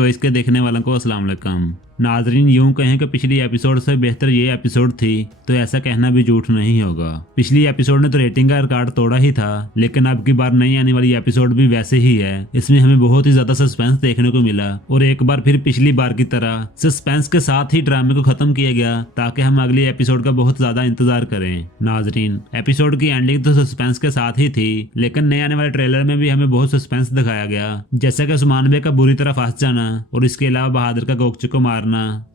तो इसके देखने वालों को अस्सलाम वालेकुम। नाजरीन, यूं कहें कि पिछली एपिसोड से बेहतर ये एपिसोड थी तो ऐसा कहना भी झूठ नहीं होगा। पिछली एपिसोड ने तो रेटिंग का रिकॉर्ड तोड़ा ही था, लेकिन अब की बार नई आने वाली एपिसोड भी वैसे ही है। इसमें हमें बहुत ही ज्यादा सस्पेंस देखने को मिला और एक बार फिर पिछली बार की तरह सस्पेंस के साथ ही ड्रामे को खत्म किया गया ताकि हम अगली एपिसोड का बहुत ज्यादा इंतजार करें। नाजरीन, एपिसोड की एंडिंग तो सस्पेंस के साथ ही थी, लेकिन नए आने वाले ट्रेलर में भी हमें बहुत सस्पेंस दिखाया गया, जैसे कि उस्मान बे का बुरी तरह फंस जाना और इसके अलावा बहादुर का गोकचू को मारना।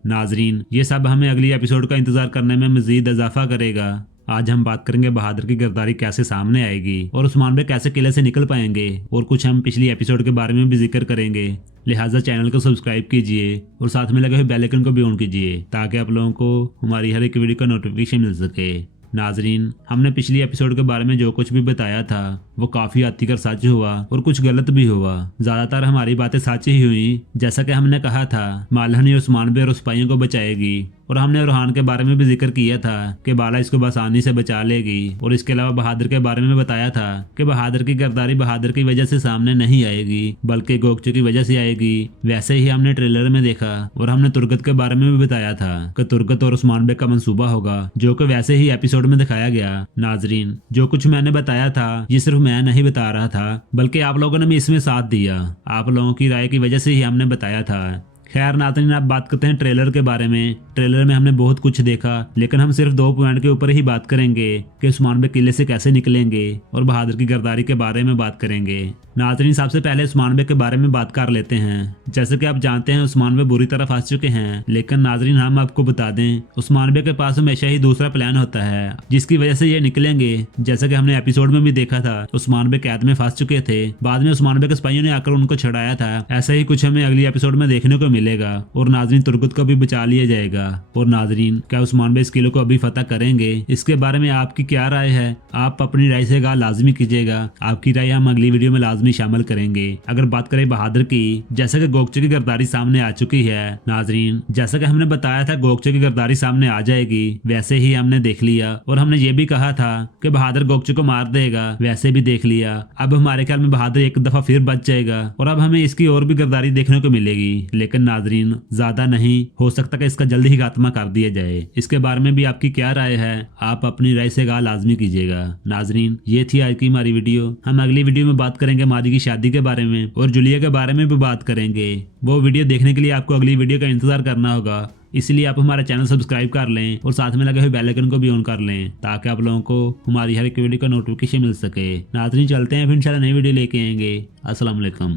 नाजरीन, ये सब हमें अगली एपिसोड का इंतजार करने में मजीद इजाफा करेगा। आज हम बात करेंगे बहादुर की गिरफ्तारी कैसे सामने आएगी और उस्मान बे कैसे किले से निकल पाएंगे, और कुछ हम पिछली एपिसोड के बारे में भी जिक्र करेंगे। लिहाजा चैनल को सब्सक्राइब कीजिए और साथ में लगे हुए बेल आइकन को भी ऑन कीजिए ताकि आप लोगों को हमारी हर एक वीडियो का नोटिफिकेशन मिल सके। नाजरीन, हमने पिछली एपिसोड के बारे में जो कुछ भी बताया था वो काफी हद तक सच हुआ और कुछ गलत भी हुआ। ज्यादातर हमारी बातें सच ही हुई, जैसा कि हमने कहा था मालहन ही उस्मान बे और सिपाहियों को बचाएगी, और हमने रोहान के बारे में भी जिक्र किया था कि बाला इसको आसानी से बचा लेगी, और इसके अलावा बहादुर के बारे में बताया था कि बहादुर की गिरफ्तारी बहादुर की वजह से सामने नहीं आएगी बल्कि गोकचू की वजह से आएगी। वैसे ही हमने ट्रेलर में देखा, और हमने तुर्गत के बारे में भी बताया था कि तुर्गत और उस्मान बे का मंसूबा होगा, जो कि वैसे ही एपिसोड में दिखाया गया। नाजरीन, जो कुछ मैंने बताया था ये सिर्फ मैं नहीं बता रहा था, बल्कि आप लोगों ने भी इसमें साथ दिया। आप लोगों की राय की वजह से ही हमने बताया था। खैर नाज़रीन, आप बात करते हैं ट्रेलर के बारे में। ट्रेलर में हमने बहुत कुछ देखा, लेकिन हम सिर्फ 2 पॉइंट के ऊपर ही बात करेंगे कि उस्मान बे किले से कैसे निकलेंगे और बहादुर की गिरफ्तारी के बारे में बात करेंगे। नाज़रीन, सबसे पहले उस्मान बे के बारे में बात कर लेते हैं। जैसे कि आप जानते हैं उस्मान बे बुरी तरह फंस चुके हैं, लेकिन नाज़रीन हम आपको बता दें उस्मान बे के पास हमेशा ही दूसरा प्लान होता है जिसकी वजह से ये निकलेंगे। जैसा कि हमने एपिसोड में भी देखा था, उस्मान बे कैद में फंस चुके थे, बाद में उस्मान बे के सिपाहियों ने आकर उनको छुड़ाया था। ऐसा ही कुछ हमें अगली एपिसोड में देखने को मिलेगा, और नाज़रीन तुर्गत को भी बचा लिया जाएगा। और नाज़रीन, क्या उस्मान बे इस किले को अभी फतह करेंगे? इसके बारे में आपकी क्या राय है? आप अपनी राय से लाजमी कीजिएगा। आपकी राय हम अगली वीडियो में लाजमी शामिल करेंगे। अगर बात करें बहादुर की, जैसा कि गोकचू की गिरफ्तारी सामने आ चुकी है। नाजरीन, जैसा कि हमने बताया था गोकचू की गिरफ्तारी सामने आ जाएगी, वैसे ही हमने देख लिया, और हमने ये भी कहा था कि बहादुर गोकचू को मार देगा, वैसे भी देख लिया। अब हमारे ख्याल में बहादुर एक दफा फिर बच जाएगा और अब हमें इसकी और भी गिरफ्तारी देखने को मिलेगी। लेकिन नाजरीन, ज्यादा नहीं हो सकता कि इसका जल्द ही खात्मा कर दिया जाए। इसके बारे में भी आपकी क्या राय है? आप अपनी राय से लाजमी कीजिएगा। नाजरीन, ये थी आज की हमारी वीडियो। हम अगली वीडियो में बात करेंगे मादी की शादी के बारे में और जुलिया के बारे में भी बात करेंगे। वो वीडियो देखने के लिए आपको अगली वीडियो का इंतजार करना होगा, इसलिए आप हमारा चैनल सब्सक्राइब कर लें और साथ में लगे हुए बेल आइकन को भी ऑन कर लें ताकि आप लोगों को हमारी हर एक वीडियो का नोटिफिकेशन मिल सके। नाज़रीन, चलते हैं, फिर इंशाल्लाह नई वीडियो लेके आएंगे। अस्सलाम वालेकुम।